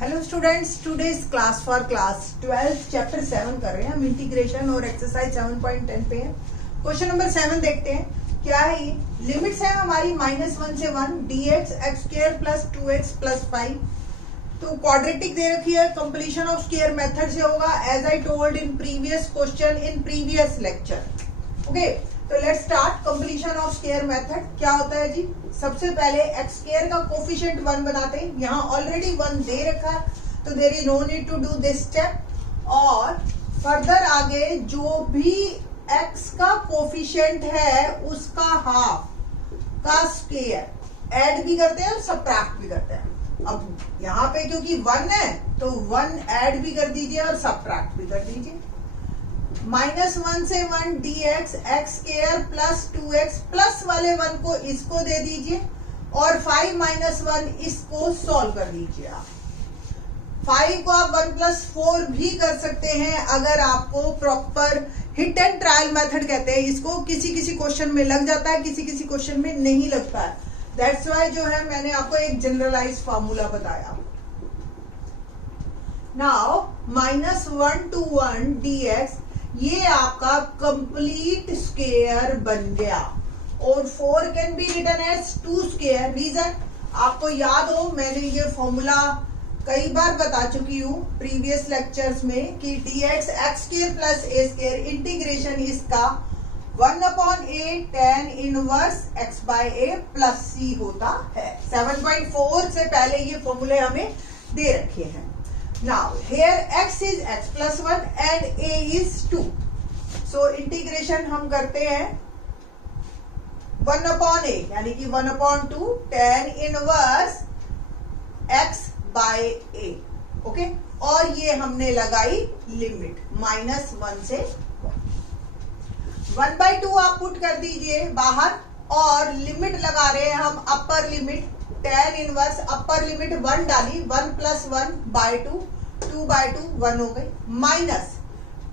Hello students, today's class for class 12 chapter 7 कर रहे हैं हम। इंटीग्रेशन और एक्सरसाइज 7.10 पे है। क्वेश्चन नंबर 7 देखते हैं क्या है। ये लिमिट्स है हमारी -1 से 1 dx x square plus 2x plus 5। तो क्वाड्रेटिक दे रखी है, कंप्लीशन ऑफ स्क्वायर मेथड से होगा as I told in previous question in previous lecture. Okay, तो let's start. Completion of square method क्या होता है जी। सबसे पहले एक्स स्क्वायर का कोफिशिएंट 1 बनाते हैं। यहाँ ऑलरेडी 1 दे रखा है तो there is no need to do this step. और फर्दर आगे जो भी एक्स का कोफिशिएंट है उसका हाफ का स्क्वायर ऐड भी करते हैं और सबट्रैक्ट भी करते हैं। अब यहाँ पे क्योंकि 1 है तो 1 ऐड भी कर दीजिए और सबट्रैक्ट भी कर दीजिए। -1 से 1 dx x square plus 2x plus वाले 1 को इसको दे दीजिए और 5 - 1 इसको सॉल्व कर दीजिए। आप 5 को आप 1 + 4 भी कर सकते हैं अगर आपको proper hit and trial method कहते हैं इसको। किसी किसी क्वेश्चन में लग जाता है, किसी किसी क्वेश्चन में नहीं लगता है। दैट्स वाई जो है मैंने आपको एक जनरलाइज फार्मूला बताया। नाउ -1 to 1 dx ये आपका कंप्लीट स्क्वायर बन गया और 4 can be written as 2 square. Reason आपको याद हो, मैंने ये फॉर्मूला कई बार बता चुकी हूँ प्रीवियस लेक्चर्स में कि dx x square plus a square integration इसका 1/a tan inverse x/a plus c होता है। 7.4 से पहले ये फॉर्मूले हमें दे रखे हैं। Now here x is x plus 1 and a is 2. So integration हम करते हैं 1/a यानी कि 1/2 tan inverse x by a। Okay, और ये हमने लगाई लिमिट -1 से 1/2 आप पुट कर दीजिए बाहर और लिमिट लगा रहे हैं हम upper limit tan inverse upper limit 1 डाली 1 + 1/2 2/2 1 हो गई माइनस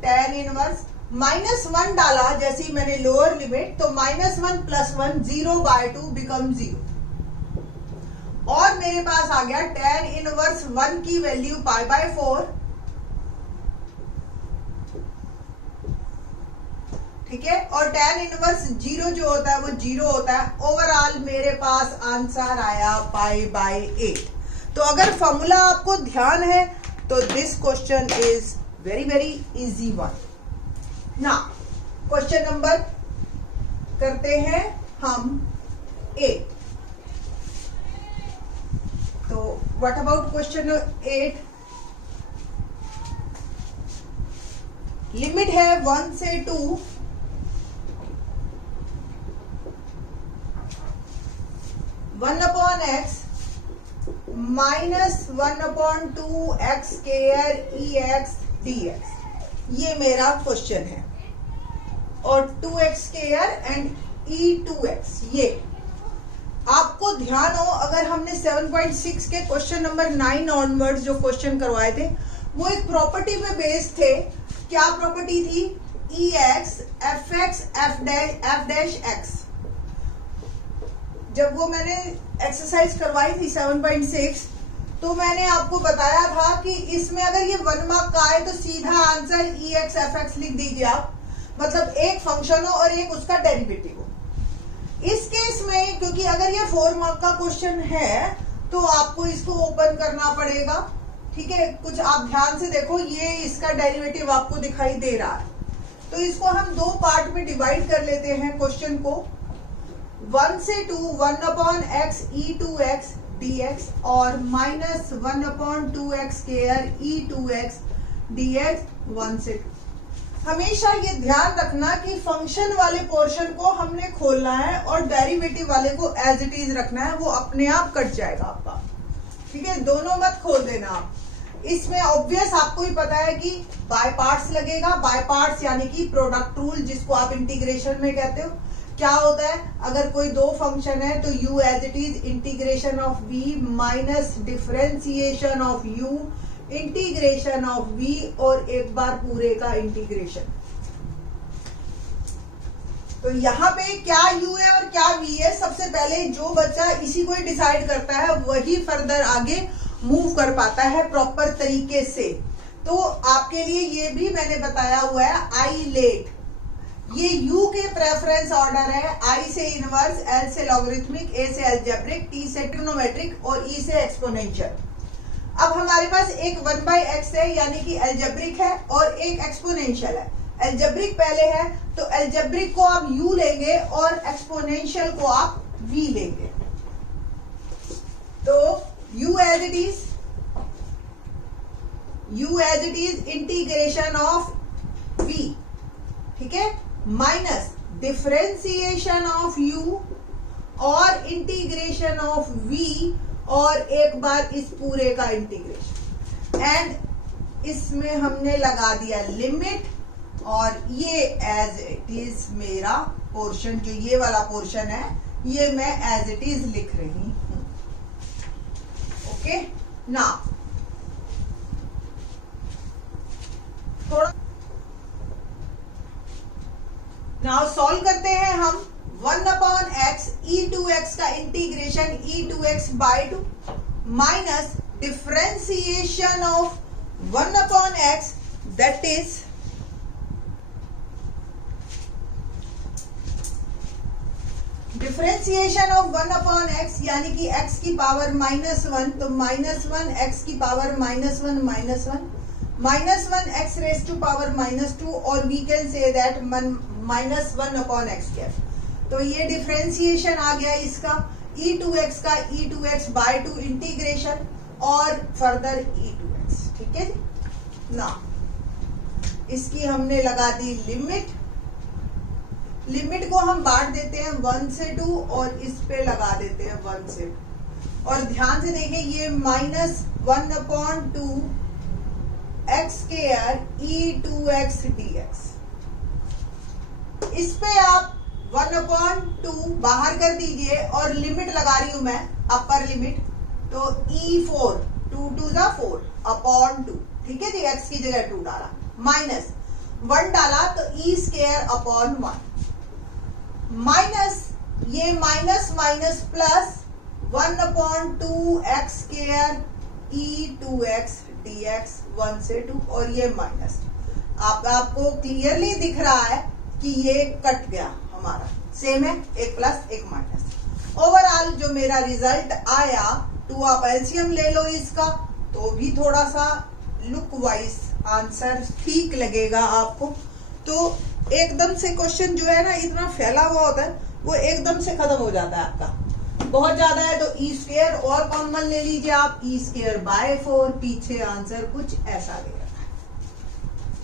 tan इनवर्स -1 डाला जैसे ही मैंने लोअर लिमिट तो -1 + 1 0/2 बिकम 0 और मेरे पास आ गया tan इनवर्स 1 की वैल्यू π/4। ठीक है, और tan इनवर्स 0 जो होता है वो 0 होता है। ओवरऑल मेरे पास आंसर आया π/8। तो अगर फॉर्मूला आपको ध्यान है तो this question is very easy one. ना क्वेश्चन नंबर करते हैं हम 8। तो व्हाट अबाउट क्वेश्चन 8। लिमिट है 1 से 2 1/x -1/2 x square ex dx ये मेरा क्वेश्चन है और 2x स्क्वायर एंड e2x। ये आपको ध्यान हो, अगर हमने 7.6 के क्वेश्चन नंबर 9 ऑनवर्ड जो क्वेश्चन करवाए थे वो एक प्रॉपर्टी पे बेस्ड थे। क्या प्रॉपर्टी थी? ex fx f'(x). जब वो मैंने एक्सरसाइज करवाई थी 7.6 तो मैंने आपको बताया था कि इसमें अगर ये 1 मार्क का आए तो सीधा आंसर ex fx लिख दीजिए आप, मतलब एक फंक्शन हो और एक उसका डेरिवेटिव हो। इस केस में क्योंकि अगर ये 4 मार्क का क्वेश्चन है तो आपको इसको ओपन करना पड़ेगा। ठीक है, कुछ आप ध्यान से देखो, ये इसका डेरिवेटिव आपको दिखाई दे रहा है। तो इसको हम 2 पार्ट में डिवाइड कर लेते हैं क्वेश्चन को। 1 से 2 1/x e2x dx और -1/2x स्क्वायर e2x dx 1 से 2। हमेशा ये ध्यान रखना कि फंक्शन वाले पोर्शन को हमने खोलना है और डेरिवेटिव वाले को एज इट इज रखना है, वो अपने आप कट जाएगा आपका। ठीक है, दोनों मत खोल देना आप। इसमें ऑब्वियस आपको ही पता है कि बाय पार्ट्स लगेगा। बाय पार्ट्स यानी कि प्रोडक्ट रूल जिसको आप इंटीग्रेशन में कहते हो। क्या होता है, अगर कोई 2 फंक्शन है तो u as it is integration of v minus differentiation of u integration of v और एक बार पूरे का इंटीग्रेशन। तो यहाँ पे क्या u है और क्या v है, सबसे पहले जो बच्चा इसी को ही डिसाइड करता है वही फर्दर आगे मूव कर पाता है प्रॉपर तरीके से। तो आपके लिए ये भी मैंने बताया हुआ है आई लेट, ये यू के प्रेफरेंस ऑर्डर है, आई से इनवर्स, एल से लॉगरिथमिक, ए से अलजेब्रिक, टी से ट्रिग्नोमेट्रिक और ई से एक्सपोनेंशियल। अब हमारे पास एक 1/x है यानी कि अलजेब्रिक है और एक एक्सपोनेंशियल है। अलजेब्रिक पहले है तो अलजेब्रिक को आप u लेंगे और एक्सपोनेंशियल को आप v लेंगे। तो u as it is integration of v, ठीक है, माइनस डिफरेंशिएशन ऑफ u और इंटीग्रेशन ऑफ v और एक बार इस पूरे का इंटीग्रेशन, एंड इसमें हमने लगा दिया लिमिट और ये एज इट इज मेरा पोर्शन, जो ये वाला पोर्शन है ये मैं एज इट इज लिख रही हूं। ओके, नाउ सॉल्व करते हैं हम 1/x e2x का integration e2x by 2 minus differentiation of 1/x that is differentiation of 1/x यानी कि x की पावर -1, तो -1 x की power -1 -1 x raise to power -2 और we can say that -1/x²। तो ये डिफरेंशिएशन आ गया इसका e2x का e2x बाय 2 इंटीग्रेशन और फर्दर e2x, ठीक है जी ना। इसकी हमने लगा दी लिमिट, लिमिट को हम बांट देते हैं 1 से 2 और इस पे लगा देते हैं 1 से 2 और ध्यान से देखिए ये -1/2 x² e2x dx, इस पे आप 1/2 बाहर कर दीजिए और लिमिट लगा रही हूं मैं अपर लिमिट, तो e4 2 2 4/2, ठीक है जी, x की जगह 2 डाला, माइनस 1 डाला तो e²/1 माइनस ये minus minus plus 1/2 x² e2x dx 1 से 2 और ये माइनस, आपको क्लियरली दिख रहा है कि ये कट गया हमारा, सेम है, एक प्लस एक माइनस। ओवरऑल जो मेरा रिजल्ट आया 2, आप एलसीएम ले लो इसका तो भी थोड़ा सा लुक वाइज आंसर ठीक लगेगा आपको। तो एकदम से क्वेश्चन जो है ना इतना फैला हुआ होता है वो एकदम से खत्म हो जाता है आपका, बहुत ज्यादा है तो e² और कॉमन ले लीजिए आप, e²/4, पीछे आंसर कुछ ऐसा दे रखा है,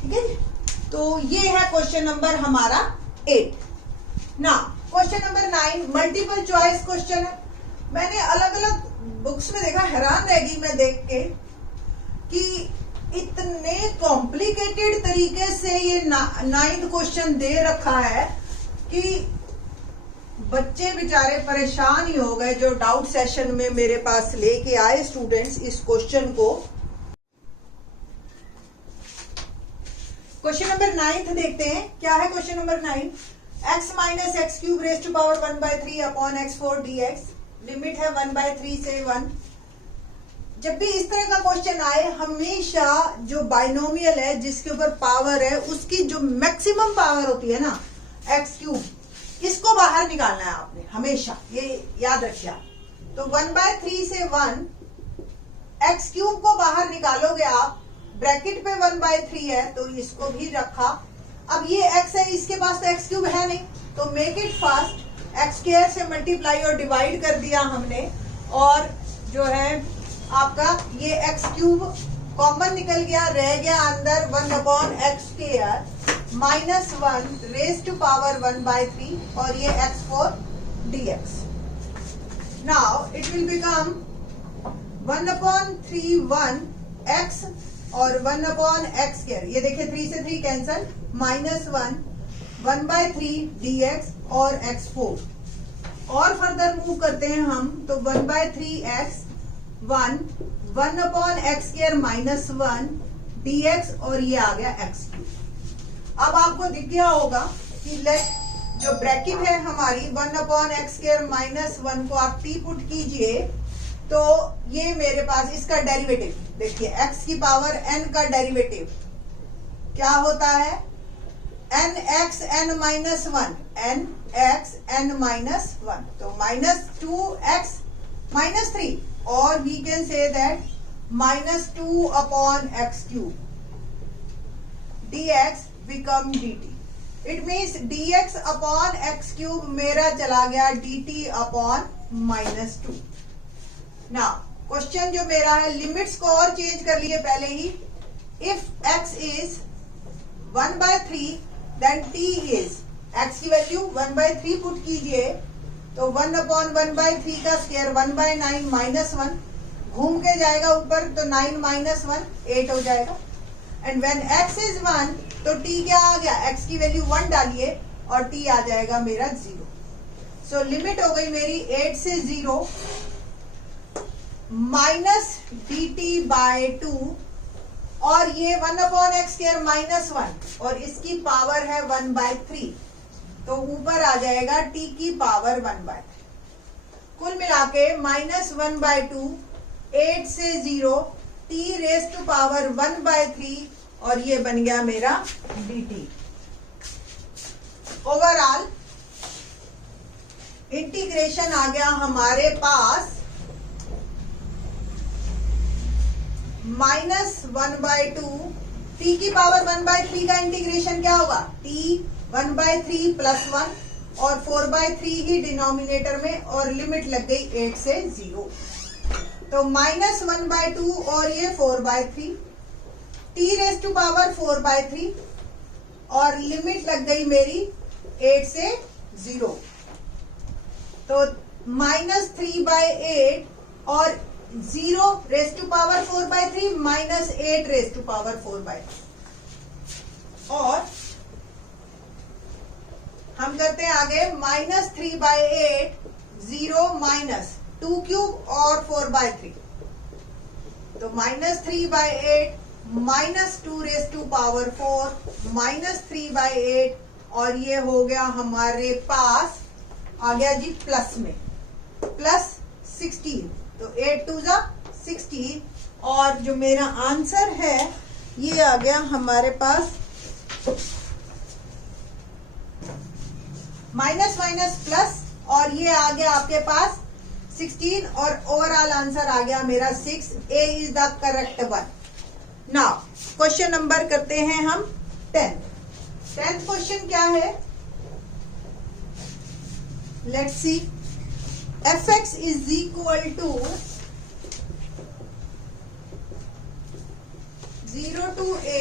ठीक है जी। तो ये है क्वेश्चन नंबर हमारा 8। ना question number 9 multiple choice question है। मैंने अलग अलग बुक्स में देखा, हैरान रह गई मैं देख के कि इतने कॉम्प्लिकेटेड तरीके से ये 9th क्वेश्चन दे रखा है कि बच्चे बेचारे परेशान ही हो गए जो डाउट सेशन में मेरे पास लेके आए स्टूडेंट्स इस क्वेश्चन को। क्वेश्चन नंबर 9 देखते हैं, क्या है question number 9। x minus x³ raise to power 1/3/x4 dx, limit है 1/3 से 1। जब भी इस तरह का क्वेश्चन आए हमेशा जो बाइनोमियल है जिसके ऊपर पावर है उसकी जो मैक्सिमम पावर होती है ना x³, इसको बाहर निकालना है आपने, हमेशा ये याद रखिए आप। तो 1/3 से 1 x³ को बाहर निकालोगे आप, ब्रैकेट पे 1/3 है तो इसको भी रखा। अब ये x है, इसके पास तो x³ है नहीं, तो मेक इट फास्ट, x² से मल्टीप्लाई और डिवाइड कर दिया हमने और जो है आपका ये x³ कॉमन निकल गया, रह गया अंदर 1/x² minus 1 raise to power 1/3 और ये x4 dx। Now it will become 1/3 x और 1/x², ये देखिए 3 से 3 कैंसल, -1 1/3 dx और x4। और फर्दर मूव करते हैं हम तो 1/3x 1/x² -1 dx और ये आ गया x³। अब आपको दिख गया होगा कि लेट जो ब्रैकेट है हमारी 1/x² -1 को आप टी पुट कीजिए, तो ये मेरे पास इसका डेरिवेटिव देखिए, x की पावर n का डेरिवेटिव क्या होता है, n x n minus one, n x n minus one, तो -2x माइनस 3, और we can say that -2 upon x cube dx become dt. It means dx upon x cube मेरा चला गया dt upon -2. Now question जो मेरा है, limits को और चेंज कर लिए पहले ही. If x is 1/3 then t is, x की वैल्यू 1/3 पुट कीजिए तो 1 अपॉन 1/3 का स्क्वायर 1/9 माइनस 1, घूम के जाएगा ऊपर तो 9 माइनस 1 8 हो जाएगा. एंड व्हेन x इज 1 तो t क्या आ गया, x की वैल्यू 1 डालिए और t आ जाएगा मेरा 0. सो लिमिट हो गई मेरी 8 से 0 माइनस dt/2, और ये 1 अपॉन एक्स स्क्वायर माइनस 1 और इसकी पावर है 1/3, तो ऊपर आ जाएगा t की पावर 1/3. कुल मिला के -1/2, 8 से 0, t रेज टू पावर 1/3, और ये बन गया मेरा dt. ओवरऑल इंटीग्रेशन आ गया हमारे पास -1/2, t की पावर 1/3 का इंटीग्रेशन क्या होगा, t 1/3 प्लस 1 और 4/3 ही डिनोमिनेटर में, और लिमिट लग गई 8 से 0, तो -1/2 और ये 4/3, t रेज टू पावर 4/3, और लिमिट लग गई मेरी 8 से 0, तो -3/8 और 0 raise to power 4/3 -8 raise to power 4/3. और हम करते हैं आगे, -3/8, 0 माइनस 2 क्यूब और 4/3, तो -3/8 -2 रेज टू पावर 4 -3/8, और ये हो गया हमारे पास आ गया जी प्लस में प्लस 16, तो 8 2 जा 16, और जो मेरा आंसर है ये आ गया हमारे पास माइनस माइनस प्लस, और ये आ गया आपके पास 16, और ओवरऑल आंसर आ गया मेरा 6. A is the correct one. Now question number करते हैं हम 10th क्वेश्चन क्या है, let's see. fx is equal to 0 to a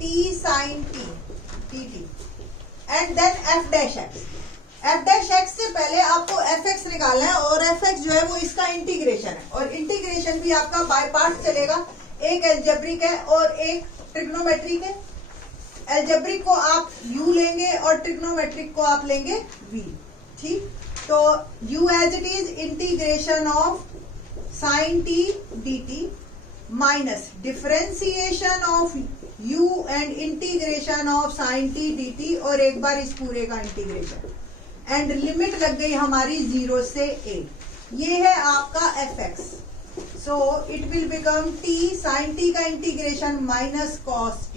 t sin t dt, and then f dash x. f dash x से पहले आपको fx निकालना है, और fx जो है वो इसका इंटीग्रेशन है, और इंटीग्रेशन भी आपका बाय पार्ट चलेगा. एक एल्जेब्रिक है और एक ट्रिग्नोमेट्रिक है. एल्जेब्रिक को आप u लेंगे और ट्रिग्नोमेट्रिक को आप लेंगे v. ठीक, तो u as it is integration of sine t dt minus differentiation of u and integration of sine t dt, और एक बार इस पूरे का इंटीग्रेशन, एंड लिमिट लग गई हमारी 0 से a. ये है आपका fx, so it will become t sine t का इंटीग्रेशन माइनस कॉस t,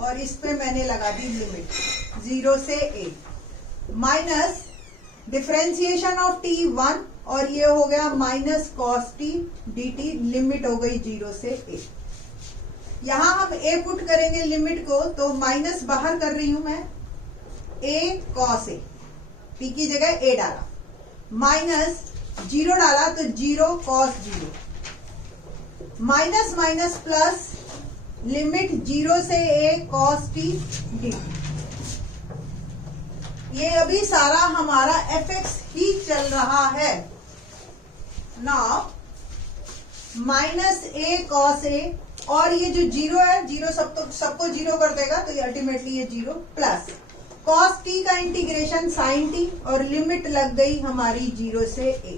और इस पे मैंने लगा दी लिमिट 0 से a, minus differentiation of t 1, और ये हो गया minus cos t dt, limit हो गई 0 से a. यहां हम a पुट करेंगे लिमिट को, तो माइनस बाहर कर रही हूं मैं, a कॉस a, t की जगह a डाला, माइनस 0 डाला तो 0 cos 0, minus minus plus, limit 0 से a कॉस t dt. ये अभी सारा हमारा fx ही चल रहा है. नाउ -a cos a, और ये जो 0 है, 0 सबको 0 कर देगा, तो ये अल्टीमेटली ये 0 प्लस cos t का इंटीग्रेशन sin t, और लिमिट लग गई हमारी 0 से a,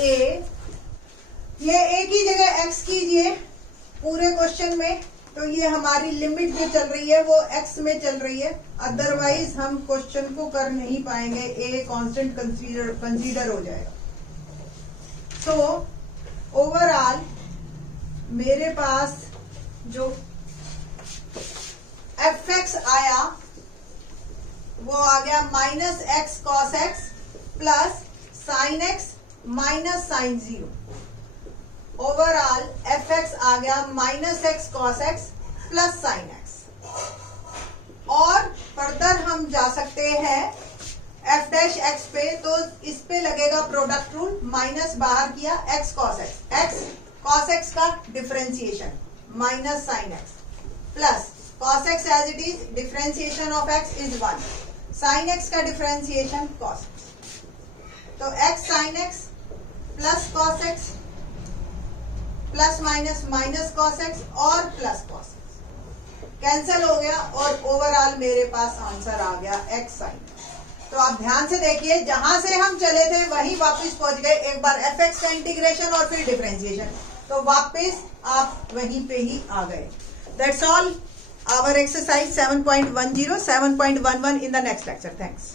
-a, ये a की जगह x कीजिए पूरे क्वेश्चन में, तो ये हमारी लिमिट जो चल रही है वो x में चल रही है, अदरवाइज हम क्वेश्चन को कर नहीं पाएंगे, a कांस्टेंट कंसीडर हो जाएगा. तो ओवरऑल मेरे पास जो एफ एक्स आया वो आ गया minus x cos x plus sine x minus sine 0। Overall f x आ गया minus x cos x plus sine x. और फर्दर हम जा सकते हैं एफ डैश एक्स पे, तो इस पे लगेगा प्रोडक्ट रूल, माइनस बाहर किया एक्स कॉस एक्स का differentiation minus sine x plus cos x as it is, differentiation of x is 1, sin x का differentiation cos x, तो x sin x plus cos x plus minus minus cos x और plus cos x cancel हो गया और overall मेरे पास answer आ गया x sin x। तो आप ध्यान से देखिए, जहां से हम चले थे वहीं वापस पहुंच गए। एक बार fx का इंटीग्रेशन और फिर डिफरेंशिएशन, तो वापस आप वहीं पे ही आ गए। That's all our exercise 7.10, 7.11 in the next lecture. Thanks.